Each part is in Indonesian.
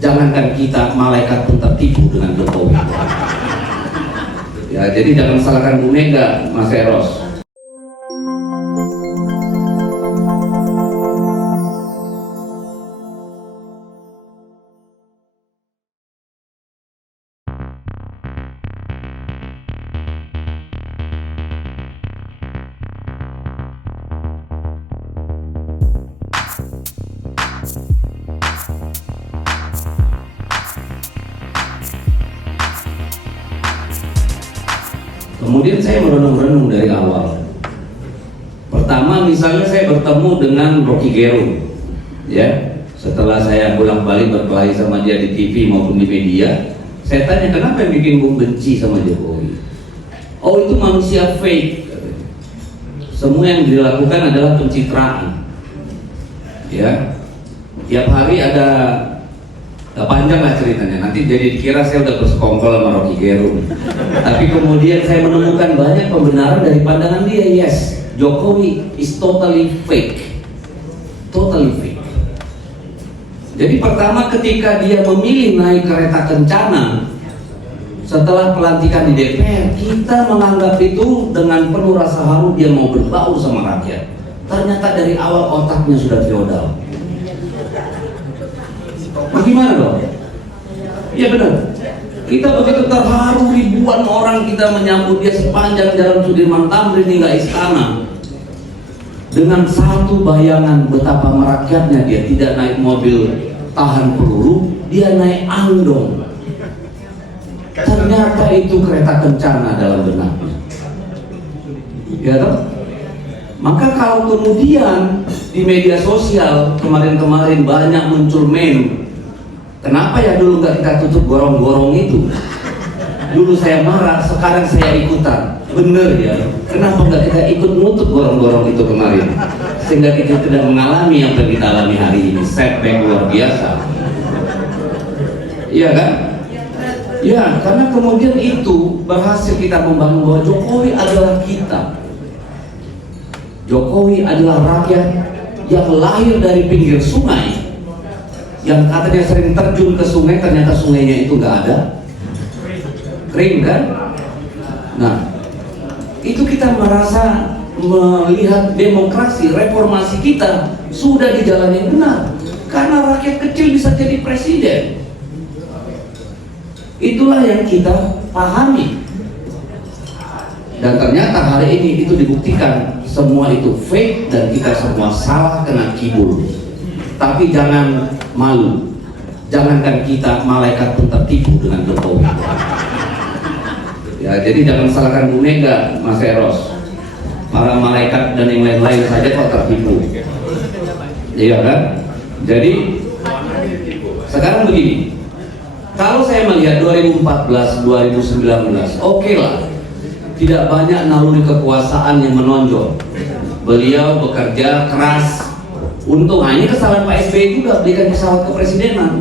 Jangankan kita, malaikat pun tertipu dengan Jokowi. Ya, jadi jangan salahkan Bu Mega, Mas Eros. Kemudian saya merenung-renung dari awal. Pertama, misalnya saya bertemu dengan Rocky Gerung, ya. Setelah saya bolak-balik berkelahi sama dia di TV maupun di media, saya tanya kenapa yang bikin gue benci sama Jokowi. Oh, itu manusia fake. Semua yang dilakukan adalah pencitraan. Ya, tiap hari ada. Panjang lah ceritanya, nanti jadi dikira saya udah bersekongkol sama Rocky Gerung. Tapi kemudian saya menemukan banyak pembenaran dari pandangan dia. Yes, Jokowi is totally fake. Totally fake. Jadi pertama ketika dia memilih naik kereta kencana setelah pelantikan di DPR, kita menganggap itu dengan penuh rasa haru dia mau berbaur sama rakyat. Ternyata dari awal otaknya sudah feodal. Bagaimana dong? Iya benar. Kita begitu terharu, ribuan orang kita menyambut dia sepanjang jalan Sudirman Tamrin hingga istana. Dengan satu bayangan betapa merakyatnya, dia tidak naik mobil tahan peluru, dia naik andong. Ternyata itu kereta kencana dalam benaknya. Ya toh? Maka kalau kemudian di media sosial kemarin-kemarin banyak muncul meme, kenapa ya dulu nggak kita tutup gorong-gorong itu? Dulu saya marah, sekarang saya ikutan. Bener ya, kenapa nggak kita ikut nutup gorong-gorong itu kemarin? Sehingga kita tidak mengalami yang kita alami hari ini, setback luar biasa. Iya kan? Ya, karena kemudian itu berhasil kita membangun bahwa Jokowi adalah kita. Jokowi adalah rakyat yang lahir dari pinggir sungai, yang katanya sering terjun ke sungai, ternyata sungainya itu nggak ada, kering kan? Nah, itu kita merasa melihat demokrasi, reformasi kita sudah di jalan yang benar, karena rakyat kecil bisa jadi presiden. Itulah yang kita pahami. Dan ternyata hari ini itu dibuktikan semua itu fake dan kita semua salah kena kibul. Tapi jangan malu, jangankan kita, malaikat pun tertipu dengan Jokowi. Ya, jadi jangan salahkan Bu Mega, Mas Eros. Para malaikat dan yang lain-lain saja kok tertipu. Iya kan? Jadi sekarang begini, kalau saya melihat 2014, 2019, oke lah. Tidak banyak naluri kekuasaan yang menonjol. Beliau bekerja keras. Untung ini kesalahan Pak SBY juga berikan pesawat kepresidenan.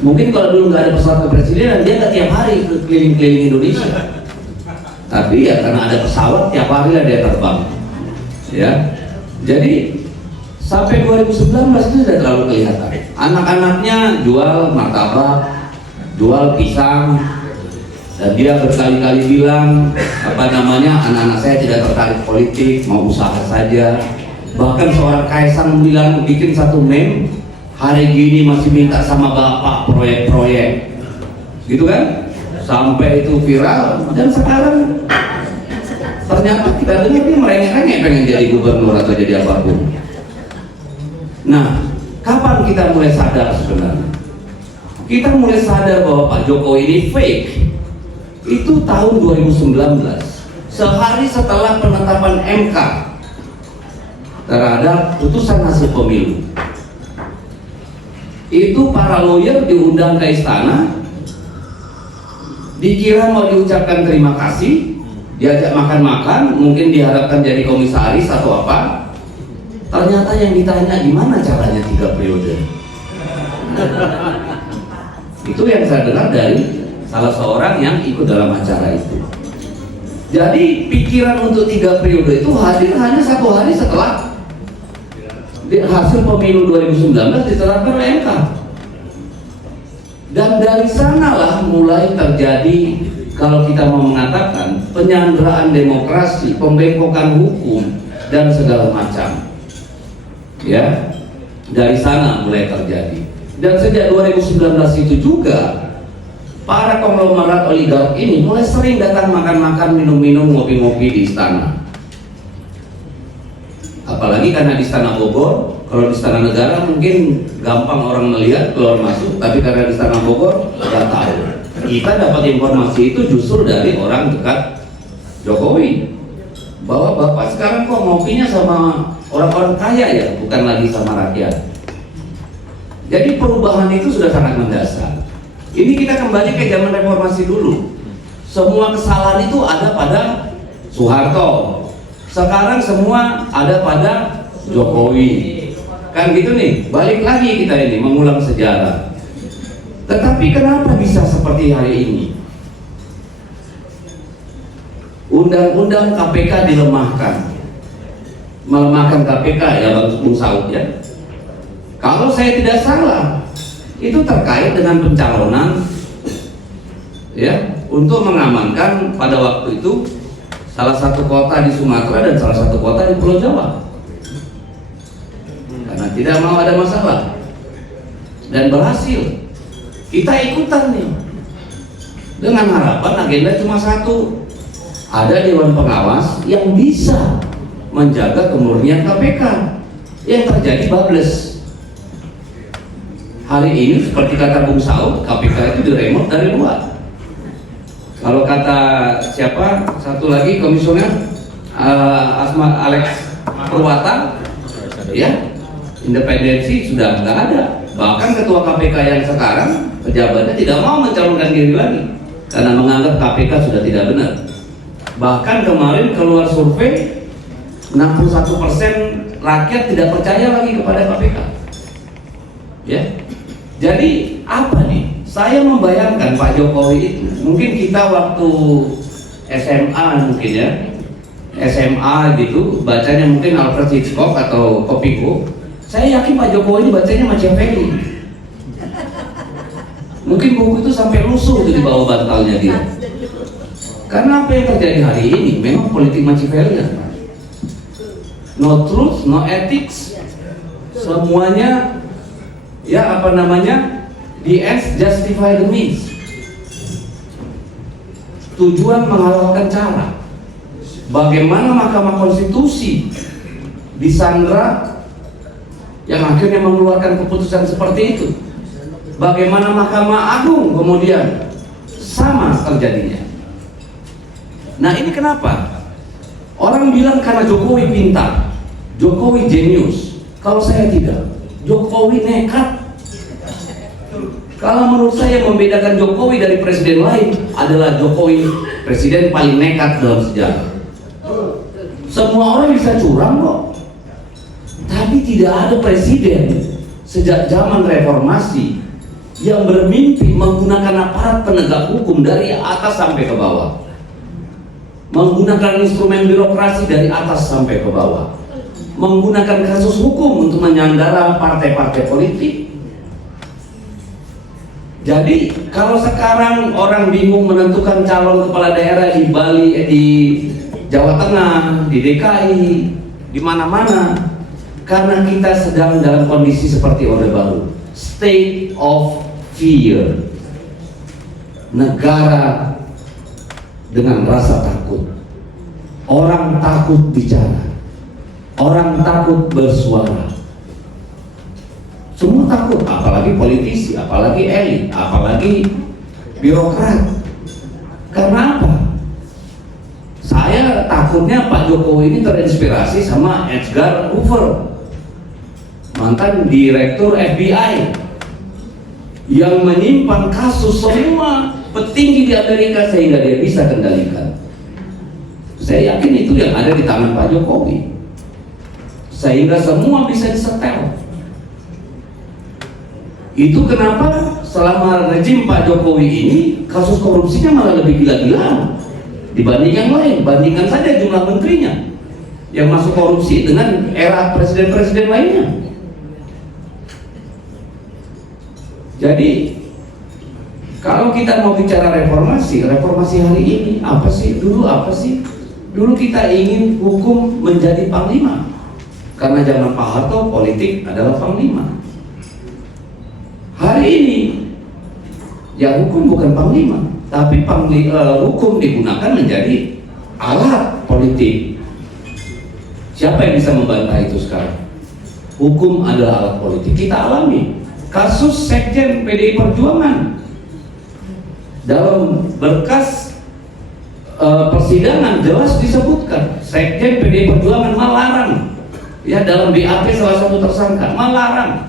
Mungkin kalau dulu nggak ada pesawat kepresidenan, dia nggak tiap hari keliling-keliling Indonesia. Tapi ya karena ada pesawat, tiap hari lah dia terbang. Ya, jadi sampai 2019 itu sudah terlalu kelihatan. Anak-anaknya jual martabak, jual pisang. Dan dia berkali-kali bilang, anak-anak saya tidak tertarik politik, mau usaha saja. Bahkan seorang Kaisang bilang, bikin satu meme, hari gini masih minta sama bapak proyek-proyek, gitu kan? Sampai itu viral. Dan sekarang ternyata kita dengar dia merengek-rengek pengen jadi gubernur atau jadi apapun. Nah, kapan kita mulai sadar sebenarnya? Kita mulai sadar bahwa Pak Jokowi ini fake. Itu tahun 2019, sehari setelah penetapan MK terhadap putusan hasil pemilu. Itu para lawyer diundang ke istana, dikira mau diucapkan terima kasih, diajak makan-makan, mungkin diharapkan jadi komisaris atau apa. Ternyata yang ditanya gimana caranya 3 periode. Itu yang saya dengar dari salah seorang yang ikut dalam acara itu. Jadi pikiran untuk 3 periode itu hadir hanya 1 hari setelah hasil pemilu 2019 ditetapkan oleh MK. Dan dari sanalah mulai terjadi, kalau kita mau mengatakan, penyanderaan demokrasi, pembengkokan hukum, dan segala macam. Ya, dari sana mulai terjadi. Dan sejak 2019 itu juga, para konglomerat oligark ini mulai sering datang makan-makan, minum-minum, ngopi-ngopi di istana. Apalagi karena di Istana Bogor, kalau di Istana Negara mungkin gampang orang melihat keluar masuk, tapi karena di Istana Bogor nggak tahu. Kita dapat informasi itu justru dari orang dekat Jokowi, bahwa Bapak sekarang kok ngopinya sama orang-orang kaya ya, bukan lagi sama rakyat. Jadi perubahan itu sudah sangat mendasar. Ini kita kembali ke zaman reformasi dulu. Semua kesalahan itu ada pada Soeharto. Sekarang semua ada pada Jokowi. Kan gitu nih, balik lagi kita ini mengulang sejarah. Tetapi kenapa bisa seperti hari ini? Undang-undang KPK dilemahkan. Melemahkan KPK ya Bung Saud ya. Kalau saya tidak salah, itu terkait dengan pencalonan ya, untuk mengamankan pada waktu itu salah satu kota di Sumatera dan salah satu kota di Pulau Jawa, karena tidak mau ada masalah, dan berhasil. Kita ikutan nih dengan harapan agenda cuma satu, ada Dewan Pengawas yang bisa menjaga kemurnian KPK. Yang terjadi bablas. Hari ini seperti kata Bung Saud, KPK itu diremot dari luar. Kalau kata siapa satu lagi komisioner Alex Purwata, ya independensi sudah nggak ada. Bahkan ketua KPK yang sekarang pejabatnya tidak mau mencalonkan diri lagi karena menganggap KPK sudah tidak benar. Bahkan kemarin keluar survei 61% rakyat tidak percaya lagi kepada KPK. Ya, jadi apa nih? Saya membayangkan Pak Jokowi itu, mungkin kita waktu SMA mungkin ya, SMA gitu, bacanya mungkin Alfred Hitchcock atau Kopiko. Saya yakin Pak Jokowi ini bacanya Machiavelli. Mungkin buku itu sampai lusuh di bawah bantalnya dia. Karena apa yang terjadi hari ini memang politik Machiavelli. No truth, no ethics, semuanya ya apa namanya, the ends justify the means. Tujuan menghalalkan cara. Bagaimana Mahkamah Konstitusi disandra yang akhirnya mengeluarkan keputusan seperti itu. Bagaimana Mahkamah Agung kemudian sama terjadinya. Nah ini kenapa? Orang bilang karena Jokowi pintar, Jokowi jenius. Kalau saya tidak, Jokowi nekat. Kalau menurut saya membedakan Jokowi dari presiden lain adalah Jokowi presiden paling nekat dalam sejarah. Semua orang bisa curang kok, tapi tidak ada presiden sejak zaman reformasi yang bermimpi menggunakan aparat penegak hukum dari atas sampai ke bawah, menggunakan instrumen birokrasi dari atas sampai ke bawah, menggunakan kasus hukum untuk menyandara partai-partai politik. Jadi kalau sekarang orang bingung menentukan calon kepala daerah di Bali, di Jawa Tengah, di DKI, di mana-mana, karena kita sedang dalam kondisi seperti Orde Baru, state of fear, negara dengan rasa takut, orang takut bicara, orang takut bersuara. Semua takut, apalagi politisi, apalagi elit, apalagi birokrat. Karena apa? Saya takutnya Pak Jokowi ini terinspirasi sama Edgar Hoover, mantan direktur FBI, yang menyimpan kasus semua petinggi di Amerika sehingga dia bisa kendalikan. Saya yakin itu yang ada di tangan Pak Jokowi, sehingga semua bisa disetel. Itu kenapa selama rejim Pak Jokowi ini kasus korupsinya malah lebih gila-gilaan dibanding yang lain. Bandingkan saja jumlah menterinya yang masuk korupsi dengan era presiden-presiden lainnya. Jadi Kalau kita mau bicara reformasi hari ini apa sih? Dulu apa sih? Dulu kita ingin hukum menjadi panglima. Karena zaman Pak Harto politik adalah panglima. Hari ini ya hukum bukan panglima, tapi hukum digunakan menjadi alat politik. Siapa yang bisa membantah itu sekarang? Hukum adalah alat politik. Kita alami kasus Sekjen PDI Perjuangan. Dalam berkas persidangan jelas disebutkan Sekjen PDI Perjuangan melarang, ya, dalam BAP salah satu tersangka melarang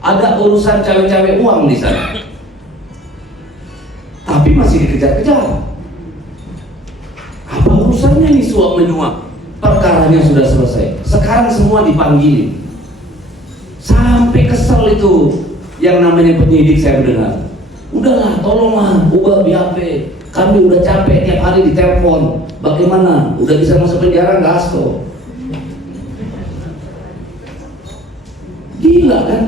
ada urusan cawe-cawe uang di sana. Tapi masih dikejar-kejar. Apa urusannya nih suap menyuap? Perkaranya sudah selesai. Sekarang semua dipanggil. Sampai kesel itu yang namanya penyidik saya mendengar. Udahlah, tolonglah ubah BAP. Kami udah capek tiap hari ditelepon. Bagaimana? Udah bisa masuk penjara nggak asto? Gila kan?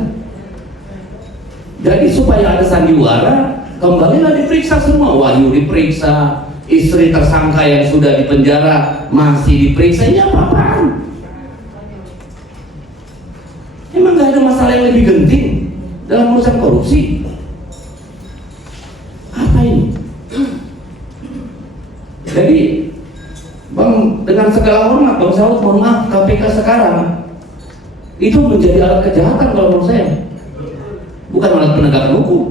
Jadi supaya ada sandiwara, kembalilah diperiksa semua. Wahyu diperiksa, istri tersangka yang sudah dipenjara masih diperiksa. Ini apa-apaan? Emang gak ada masalah yang lebih genting dalam urusan korupsi? Apa ini? Jadi Bang, dengan segala hormat Bang Saud, mohon maaf, KPK sekarang itu menjadi alat kejahatan kalau menurut saya, bukan alat penegakan hukum.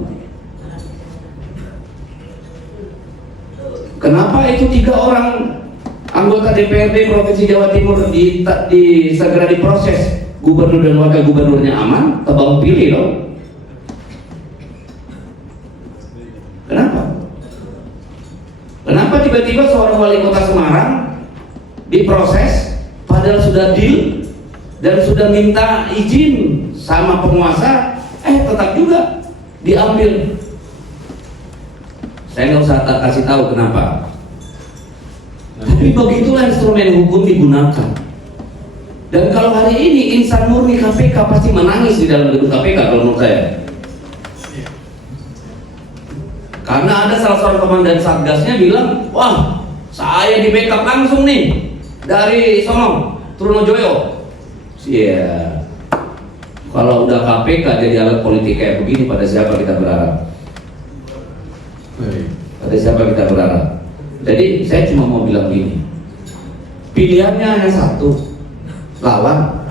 Kenapa itu 3 orang anggota DPRD Provinsi Jawa Timur segera diproses, gubernur dan wakil gubernurnya aman, tebang pilih loh. Kenapa? Kenapa tiba-tiba seorang wali kota Semarang diproses padahal sudah deal dan sudah minta izin sama penguasa, tetap juga diambil. Saya nggak usah kasih tahu kenapa. Tapi begitulah instrumen hukum digunakan. Dan kalau hari ini insan murni KPK pasti menangis di dalam gedung KPK kalau menurut saya. Karena ada salah seorang komandan Satgasnya bilang, wah, saya di backup langsung nih dari sono Trunojoyo. Iya. Kalau udah KPK jadi alat politik kayak begini, pada siapa kita berharap? Pada siapa kita berharap? Jadi saya cuma mau bilang gini, pilihannya hanya satu, lawan.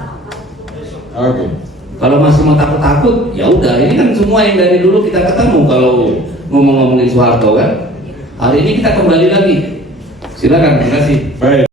Oke. Kalau masih mau takut-takut, ya udah. Ini kan semua yang dari dulu kita ketemu kalau ngomong-ngomongin Soeharto kan. Hari ini kita kembali lagi. Silakan, terima kasih. Baik.